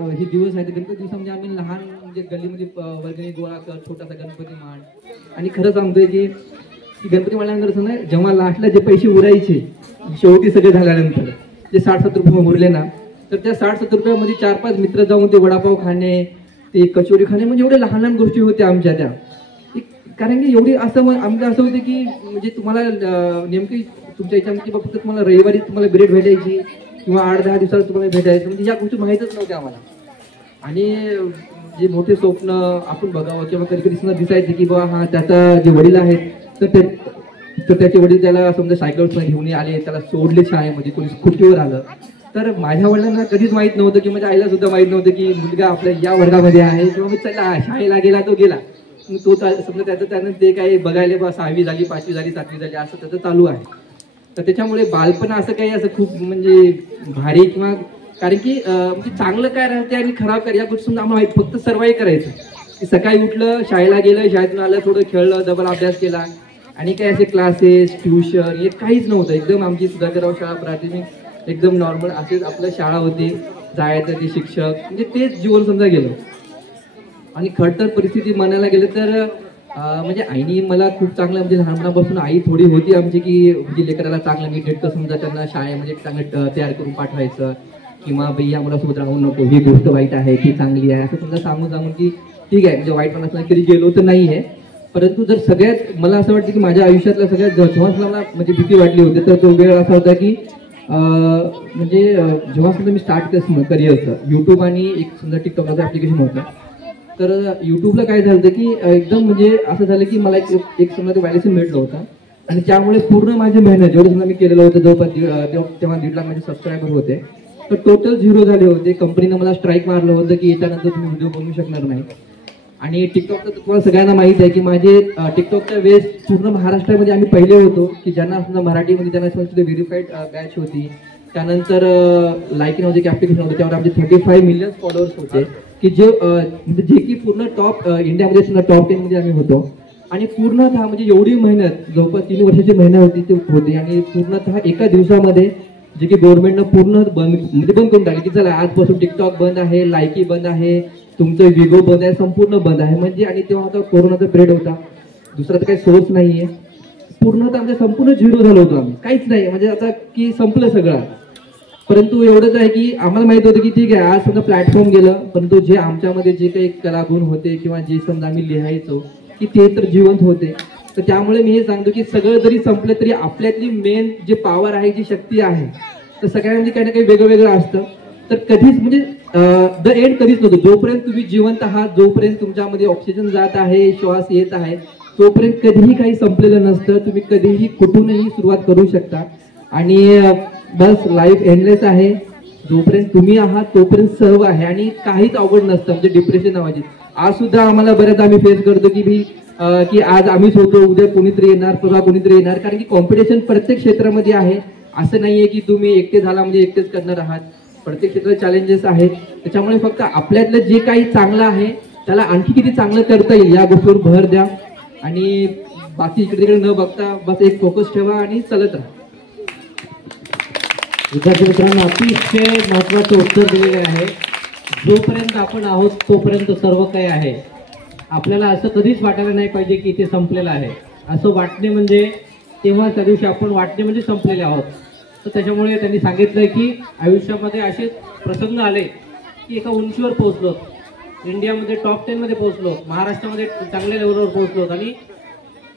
हे दिवस आहेत गणपती दिवसामध्ये आम्ही लहान म्हणजे गल्लीमध्ये वर्गणी गोळा कर छोटासा गणपती मांड. आणि खरं सांगतोय की गणपती मांडल्यानंतर असं ना जेव्हा लास्टला जे पैसे उरायचे शेवटी सगळे झाल्यानंतर जे 60-70 रुपये उरले ना, तर त्या 60-70 रुपयामध्ये 4-5 मित्र जाऊन ते वडापाव खाणे, ते कचोरी खाणे, म्हणजे एवढे लहान लहान गोष्टी होत्या आमच्या त्या. कारण की एवढी असं आमचं असं होतं की म्हणजे तुम्हाला नेमकी तुमच्या याच्यामध्ये फक्त तुम्हाला रविवारी तुम्हाला ब्रेड भेटायची किंवा 8-10 दिवसाला तुम्हाला भेटायचं, म्हणजे या गोष्टी माहीतच नव्हत्या आम्हाला. आणि जे मोठे स्वप्न आपण बघावं किंवा कधी कधी समजा दिसायचे की बाबा हा त्याचा जे वडील आहेत तर त्याचे वडील त्याला समजा सायकल्सला घेऊन आले, त्याला सोडले शाळेमध्ये, कोणी स्कूटीवर आलं. तर माझ्या वडिलांना कधीच माहित नव्हतं की माझ्या आईला सुद्धा माहित नव्हतं की मुलगा आपल्या या वर्गामध्ये आहे किंवा मी चला शाळेला गेला तो गेला. तो समजा त्यानं ते काही बघायला बा 6वी झाली 5वी झाली 7वी झाली असं त्याचं चालू आहे. तर त्याच्यामुळे बालपण असं काही असं खूप म्हणजे भारी किंवा कारण की म्हणजे चांगलं काय राहते आणि खराब काय या गोष्टी आम्हाला माहित, फक्त सर्वाईव्ह करायचं की सकाळी उठलं शाळेला गेलं, शाळेतून आलं, थोडं खेळलं, डबल अभ्यास केला आणि काय असे क्लासेस ट्युशन हे काहीच नव्हतं. एकदम आमची सुधाकरराव शाळा प्राथमिक एकदम नॉर्मल असेच आपलं शाळा होती, जायचं ते शिक्षक म्हणजे तेच जीवन समजा गेलं. आणि खडतर परिस्थिती म्हणायला गेलं तर म्हणजे आईने मला खूप चांगलं म्हणजे लहानपणापासून आई थोडी होती आमची की म्हणजे लेकराला चांगलं नीट नेटकं समजा त्यांना शाळेमध्ये चांगलं तयार करून पाठवायचं किंवा बाई या मुलासोबत राहू नको, ही गोष्ट वाईट आहे ती चांगली आहे असं समजा सांगून की ठीक आहे म्हणजे वाईटपणा कधी गेलो तर नाही आहे. परंतु जर सगळ्यात मला असं वाटतं की माझ्या आयुष्यातला सगळ्यात जेव्हा मला म्हणजे भीती वाटली होती तर तो वेळ असा होता की म्हणजे जेव्हा समजा मी स्टार्ट केलं करिअरचं यूट्यूब आणि एक समजा टिकटॉकचं ॲप्लिकेशन होतं. तर यूट्यूबला काय झालं की एकदम म्हणजे असं झालं की मला एक समजा ते व्हॅल्युएशन भेटलं होतं आणि त्यामुळे पूर्ण माझी मेहनत जेवढं समजा मी केलेलं होतं जवळपास तेव्हा 1.5 लाख माझे सबस्क्रायबर होते, तर टोटल 0 झाले होते. कंपनीनं मला स्ट्राईक मारलं होतं की याच्यानंतर तुम्ही व्हिडिओ बनवू शकणार नाही. आणि टिकटॉकचं तुम्हाला सगळ्यांना माहिती आहे की माझे टिकटॉकच्या वेळेस पूर्ण महाराष्ट्रामध्ये आम्ही पहिले होतो की ज्यांना समजा मराठीमध्ये त्यांना समजा व्हेरीफाईड बॅच होती. त्यानंतर लाईक नावाचे एक ॲप्लिकेशन होतं, त्यावर आमचे 35 मिलियन फॉलोअर्स होते की जे की पूर्ण टॉप इंडियामध्ये सुद्धा टॉप 10 मध्ये आम्ही होतो. आणि पूर्णतः म्हणजे एवढी मेहनत जवळपास 3 वर्षाची मेहनत होती ते होती आणि पूर्णतः एका दिवसामध्ये जे की गव्हर्नमेंटनं पूर्ण बंद करून टाकले की चला आजपासून टिकटॉक बंद आहे, लायकी बंद आहे, तुमचं विगो बंद आहे, संपूर्ण बंद आहे. म्हणजे आणि तेव्हा आता कोरोनाचा पिरियड होता, दुसरा तर काही सोर्स नाहीये, पूर्णतः आमच्या संपूर्ण 0 झालो होतो आम्ही, काहीच नाही म्हणजे आता की संपलं सगळं. परंतु एवढंच आहे की आम्हाला माहित होतं की ठीक आहे आज समजा प्लॅटफॉर्म गेलं, परंतु जे आमच्यामध्ये जे काही कलागुण होते किंवा जे समजा आम्ही लिहायचो की ते तर जिवंत होते. तर त्यामुळे मी हे सांगतो की सगळं जरी संपलं तरी आपल्यातली मेन जे पॉवर आहे, जी शक्ती आहे, तर सगळ्यांमध्ये काही ना काही वेगळं वेगळं असतं. तर कधीच म्हणजे द एंड कधीच नव्हतं. जोपर्यंत तुम्ही जिवंत आहात, जोपर्यंत तुमच्यामध्ये ऑक्सिजन जात आहे, श्वास येत आहे, तोपर्यंत कधीही काही संपलेलं नसतं. तुम्ही कधीही कुठूनही सुरुवात करू शकता आणि बस लाईफ एंडलेस आहे. जोपर्यंत तुम्ही आहात तोपर्यंत सर्व आहे आणि काहीच अवघड नसतं. म्हणजे डिप्रेशन नावाची आज सुद्धा आम्हाला बऱ्याच आम्ही फेस करतो की आज आम्हीच होतो, उद्या कोणीतरी येणार, परवा कोणीतरी येणार. कारण की कॉम्पिटिशन प्रत्येक क्षेत्रामध्ये आहे. असं नाहीये की तुम्ही एकटे झाला म्हणजे एकटेच करणार आहात. प्रत्येक क्षेत्रात चॅलेंजेस आहेत. त्याच्यामुळे फक्त आपल्यातलं जे काही चांगलं आहे त्याला आणखी किती चांगलं करता येईल या गोष्टीवर भर द्या आणि बाकी इकडे तिकडे न बघता बस एक फोकस ठेवा आणि चालत राहा. विद्यार्थी मित्रांनो अतिशय महत्त्वाचं उत्तर दिलेले आहे. जोपर्यंत आपण आहोत तोपर्यंत सर्व काही आहे. आपल्याला असं कधीच वाटायला नाही पाहिजे की ते संपलेलं आहे. असं वाटणे म्हणजे तेव्हा त्या दिवशी आपण वाटणे म्हणजे संपलेले आहोत. तर त्याच्यामुळे त्यांनी सांगितलं की आयुष्यामध्ये असे प्रसंग आले की एका उंचीवर पोहोचलो, इंडियामध्ये टॉप 10 मध्ये पोहोचलो, महाराष्ट्रामध्ये चांगल्या लेवलवर पोहोचलो आणि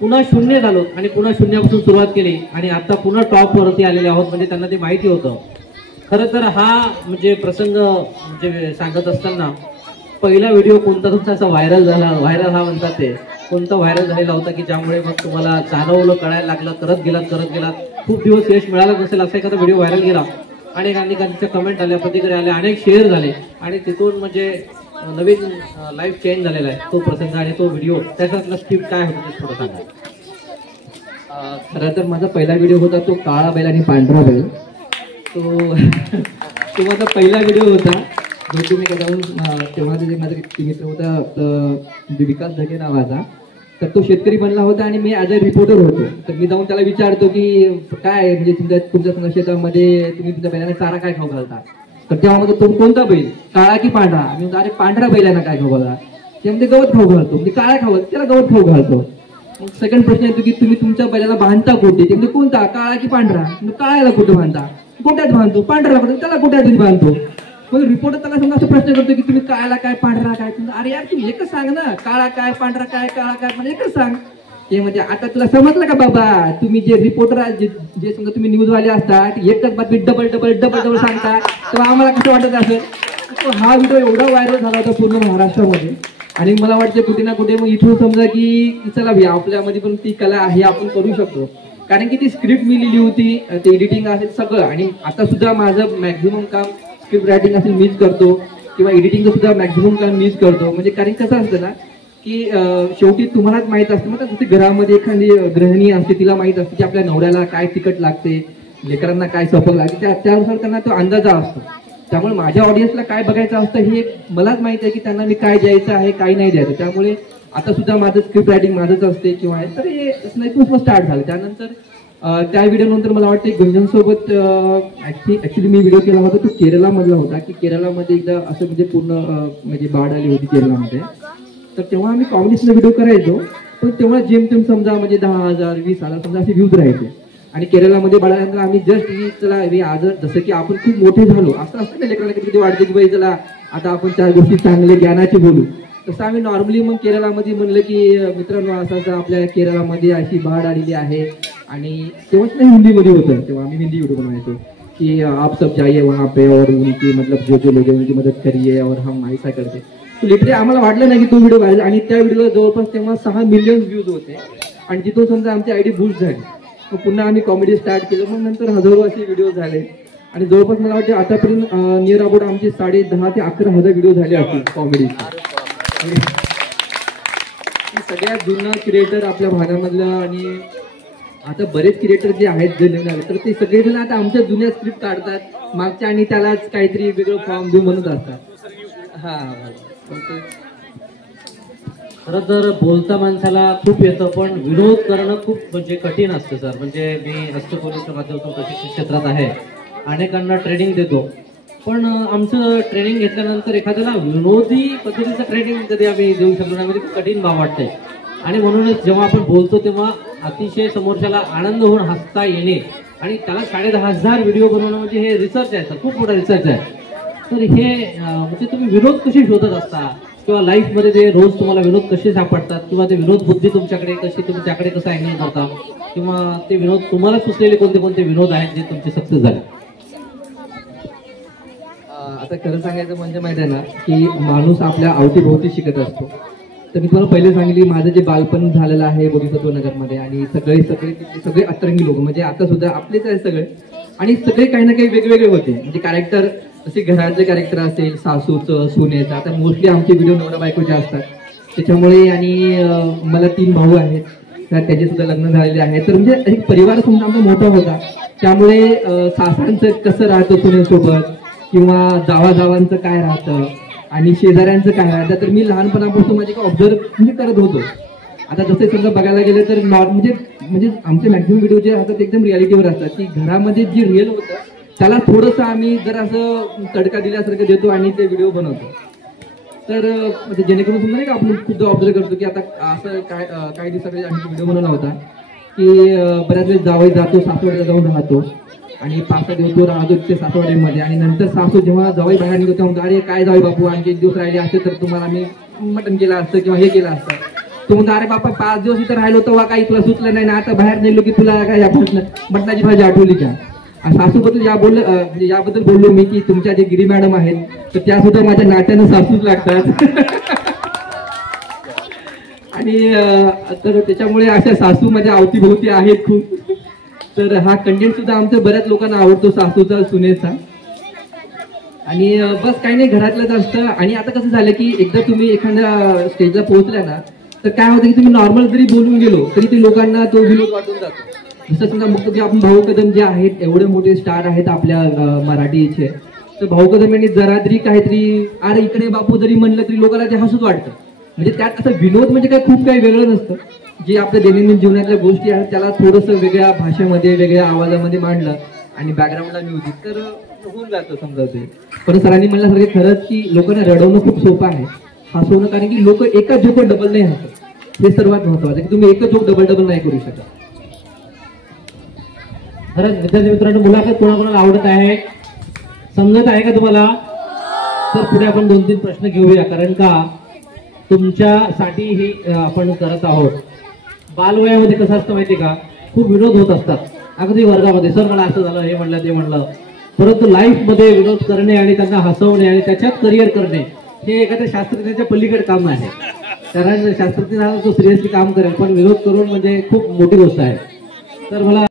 पुन्हा शून्य झालो आणि पुन्हा शून्यापासून सुरुवात केली आणि आता पुन्हा टॉपवरती आलेले आहोत. म्हणजे त्यांना ते माहिती होतं. खरं तर हा म्हणजे प्रसंग म्हणजे सांगत असताना पहिला व्हिडिओ कोणता तुमचा असा व्हायरल झाला, व्हायरल हा म्हणतात ते कोणता व्हायरल झालेला होता की ज्यामुळे मग तुम्हाला जाणवलं, कळायला लागलं, करत गेलात, खूप दिवस यश मिळालं नसेल असा एखादा व्हिडिओ व्हायरल गेला, अनेकांच्या कमेंट आल्या, प्रतिक्रिया आल्या, अनेक शेअर झाले आणि तिथून म्हणजे नवीन लाईफ चेंज झालेला आहे तो प्रसंग आणि तो व्हिडिओ. त्याच्यातला स्क्रिप्ट काय होतं ते थोडं सांगा. खरं तर माझा पहिला व्हिडिओ होता तो काळा बैल आणि पांढरा बैल. तो माझा पहिला व्हिडिओ होता जो तुम्ही जाऊन तेव्हा जे माझा मित्र होता आपलं विकास ढगे नावाचा, तर तो शेतकरी बनला होता आणि मी ॲज अ रिपोर्टर होतो. तर मी जाऊन त्याला विचारतो की काय म्हणजे तुमच्या शेतामध्ये तुम्ही तुमच्या बैलांना चारा काय खाऊ घालता. तर तेव्हा म्हणतो तो कोणता बैल, काळा की पांढरा? मी म्हणतो अरे पांढरा बैल आहे ना, काय खाऊ बघा. ते म्हणते गवत खाऊ घालतो. म्हणजे काळा खाऊ, त्याला गवत खाऊ घालतो. मग सेकंड प्रश्न येतो की तुम्ही तुमच्या बैलाला बांधता कुठे? ते म्हणजे कोणता, काळा की पांढरा? काळ्याला कुठे बांधता? गोट्यात बांधतो. पांढऱ्याला कुठे? त्याला गोट्यात बांधतो. मग रिपोर्टर त्याला समजा असं प्रश्न करतो की तुम्ही काळ्याला काय, पांढरा काय? अरे यार तुम्ही एकच सांग ना, काळा काय, पांढरा काय, काळा काय, म्हणजे एकच सांग. ते म्हणजे आता तुला समजलं का बाबा, तुम्ही जे रिपोर्टर जे समजा तुम्ही न्यूजवाले असतात, एकच बातमी डबल डबल डबल डबल सांगता, तेव्हा आम्हाला कसं वाटत असेल. तो हा व्हिडिओ एवढा व्हायरल झाला होता पूर्ण महाराष्ट्रामध्ये. आणि मला वाटतं कुठे ना कुठे मग इथून समजा की चला भाई आपल्यामध्ये पण ती कला आहे, आपण करू शकतो. कारण की ती स्क्रिप्ट मी लिहिली होती, ते एडिटिंग असेल सगळं. आणि आता सुद्धा माझं मॅक्झिमम काम स्क्रिप्ट रायटिंग असेल मीच करतो, किंवा एडिटिंगचं सुद्धा मॅक्झिमम काम मीच करतो. म्हणजे कारण कसं असतं ना की शेवटी तुम्हालाच माहित असतं, मग जसं घरामध्ये एखादी गृहिणी असते, तिला माहित असते की आपल्या नवऱ्याला काय तिखट लागते, लेकरांना काय सफल लागते, त्यानुसार त्यांना तो अंदाजा असतो. त्यामुळे माझ्या ऑडियन्सला काय बघायचं असतं हे मलाच माहिती आहे की त्यांना मी काय द्यायचं आहे, काय नाही द्यायचं. त्यामुळे आता सुद्धा माझं स्क्रिप्ट रायटिंग माझंच असते किंवा आहे. तर हे इथून स्टार्ट झालं. त्यानंतर त्या व्हिडिओ नंतर मला वाटतं गुंजनसोबत ऍक्च्युली मी व्हिडिओ केला होता तो केरळमधला होता, की केरळमध्ये एकदा असं म्हणजे पूर्ण म्हणजे बाढ आली होती केरळमध्ये. तर तेव्हा आम्ही कॉमेडीचा व्हिडिओ करायचो, पण तेव्हा जेमतेम समजा म्हणजे 10,000 20,000 समजा असे व्ह्यूज राहायचे. आणि केरळमध्ये बाळानंतर आम्ही जस्ट चला आज जसं की आपण खूप मोठे झालो असं असतं ना, लेकरांना किती वाटते की बाई चला आता आपण 4 गोष्टी चांगले ज्ञानाचे बोलू. तसं आम्ही नॉर्मली मग केरळमध्ये म्हणलं की मित्रांनो असं आपल्या केरळमध्ये अशी बाढ आलेली आहे. आणि तेव्हाच नाही हिंदीमध्ये होतं, तेव्हा आम्ही हिंदी व्हिडिओ बनवायचो की आप सब जाइए वहाँ पे और उनकी मतलब जो लोग हैं उनकी मदत करिए और हम ऐसा करते. लिटरली आम्हाला वाटलं नाही की तो व्हिडिओ व्हायरल. आणि त्या व्हिडिओला जवळपास तेव्हा 6 मिलियन व्ह्यूज होते. आणि तिथून समजा आमची आयडी बूस्ट झाली. मग पुन्हा आम्ही कॉमेडी स्टार्ट केलं. मग नंतर हजारो असे व्हिडिओ झाले. आणि जवळपास मला वाटते आतापर्यंत नियर अबाउट आमचे 10,500 ते 11,000 व्हिडिओ झाले असतील कॉमेडी. सगळ्यात जुनं क्रिएटर आपल्या भागामधलं. आणि आता बरेच क्रिएटर जे आहेत जे नवीन आले, तर ते सगळेजण आता आमच्या जुन्या स्क्रिप्ट काढतात मागच्या आणि त्यालाच काहीतरी वेगळं फॉर्म देऊ म्हणत असतात. हा खरं तर बोलता माणसाला खूप येतं, पण विनोद करणं खूप म्हणजे कठीण असतं सर. म्हणजे मी असतो पोलीस माध्यमातून प्रशिक्षण क्षेत्रात आहे, अनेकांना ट्रेनिंग देतो. पण आमचं ट्रेनिंग घेतल्यानंतर एखाद्याला विनोदी पद्धतीचं ट्रेनिंग कधी आम्ही देऊ शकलो नाही, म्हणजे खूप कठीण भाव वाटतंय. आणि म्हणूनच जेव्हा आपण बोलतो तेव्हा अतिशय समोरच्याला आनंद होऊन हसता येणे, आणि त्याला 10,500 व्हिडिओ बनवणं म्हणजे हे रिसर्च आहे सर, खूप मोठा रिसर्च आहे. तर हे म्हणजे तुम्ही विनोद कशी शोधत असता, किंवा लाईफमध्ये ते रोज तुम्हाला विनोद कसे सापडतात, किंवा ते विनोद बुद्धी तुमच्याकडे कशी, तुम्ही त्याकडे कसं अँगल करता, किंवा ते विनोद तुम्हाला सुचलेले कोणते कोणते विनोद आहेत जे तुमचे सक्सेस झाले? आता खरं सांगायचं म्हणजे माहिती आहे ना की माणूस आपल्या अवतीभोवती शिकत असतो. तर मी तुम्हाला पहिले सांगितली माझं जे बालपण झालेलं आहे बोधिसत्व नगरमध्ये, आणि सगळे अतरंगी लोक म्हणजे आता सुद्धा आपलेच आहे सगळे. आणि सगळे काही ना काही वेगवेगळे होते. म्हणजे कॅरेक्टर जसे घराचे कॅरेक्टर असेल, सासूचं, सुनेचं. आता मोस्टली आमचे व्हिडिओ नवरा बायकोचे असतात त्याच्यामुळे. आणि मला 3 भाऊ आहेत, त्याचे सुद्धा लग्न झालेले आहे. तर म्हणजे एक परिवार समजा आमचा मोठा होता. त्यामुळे सासऱ्यांचं कसं राहतं सुनेसोबत, किंवा जावाजावांचं काय राहतं, आणि शेजाऱ्यांचं काय राहतं, तर मी लहानपणापासून माझे ऑब्झर्व म्हणजे करत होतो. आता जसं समजा बघायला गेलं तर म्हणजे आमचे मॅक्झिमम व्हिडिओ जे असतात एकदम रियालिटीवर असतात, की घरामध्ये जे रिअल होतं त्याला थोडंसं आम्ही जर असं तडका दिल्यासारखं देतो आणि ते व्हिडिओ बनवतो. तर म्हणजे जेणेकरून समजा नाही का आपण खूप ऑब्झर्व करतो की आता असं काही दिवसाकडे आम्ही व्हिडिओ बनवला होता की बऱ्याच वेळेस जावई जातो सासवडीला जाऊन राहतो, आणि 5-6 दिवस तो राहतो तिथे सासवडीमध्ये. आणि नंतर सासू जेव्हा जावई बाहेर निघतो तेव्हा अरे काय जावई बापू आणखी 1 दिवस राहिले असते तर तुम्हाला मी मटण केलं असतं किंवा हे केलं असतं. तो म्हणतो अरे बापा 5 दिवस इथं राहिलो तेव्हा काही तुला सुचलं नाही ना, आता बाहेर निघलो की तुला काय मटणाची भाजी आठवली का? सासूबद्दल याबद्दल बोललो मी की तुमच्या जे गिरी मॅडम आहेत तर त्या सुद्धा माझ्या नात्यानं सासूच लागतात. आणि तर त्याच्यामुळे अशा सासू माझ्या अवतीभोवती आहेत खूप. तर हा कंटेंट सुद्धा आमच्या बऱ्याच लोकांना आवडतो, सासूचा, सुनेचा. आणि बस काही नाही, घरातलंच असतं. आणि आता कसं झालं की एकदा तुम्ही एखाद्या स्टेजला पोहोचल्या ना तर काय होतं की तुम्ही नॉर्मल जरी बोलून गेलो तरी ते लोकांना तो विनोद वाटून जातो. जसं समजा मग जे आपण भाऊ कदम जे आहेत एवढे मोठे स्टार आहेत आपल्या मराठीचे, तर भाऊ कदम यांनी जरा तरी काहीतरी अरे इकडे बापू जरी म्हणलं तरी लोकांना ते हसूच वाटतं. म्हणजे त्यात असं विनोद म्हणजे काय खूप काही वेगळं नसतं. जे आपल्या दैनंदिन जीवनातल्या गोष्टी आहेत त्याला थोडंसं वेगळ्या भाषेमध्ये वेगळ्या आवाजामध्ये मांडलं आणि बॅकग्राऊंडला म्युझिक तर होऊन जातं समजा ते. पण सरांनी म्हणल्यासारखे खरंच की लोकांना रडवणं खूप सोपं आहे, हसवणं, कारण की लोक एकाच जोक डबल नाही हसत, हे सर्वात महत्वाचं की तुम्ही एकच जोक डबल नाही करू शकत. खरंच विद्यार्थी मित्रांनो, मुलाखत कोणाकोणाला आवडत आहे, समजत आहे का तुम्हाला? तर पुढे आपण 2-3 प्रश्न घेऊया, कारण का तुमच्यासाठी ही आपण करत आहोत. बालवयामध्ये कसं असतं माहिती का, खूप विनोद होत असतात अगदी वर्गामध्ये, सर मला असं झालं, हे म्हणलं, ते म्हणलं, परंतु लाईफमध्ये विनोद करणे आणि त्यांना हसवणे आणि त्याच्यात करिअर करणे हे एखाद्या शास्त्रज्ञाच्या पलीकडे काम आहे. कारण शास्त्रज्ञ तो सिरियसली काम करेल, पण विनोद करून म्हणजे खूप मोठी गोष्ट आहे. तर मला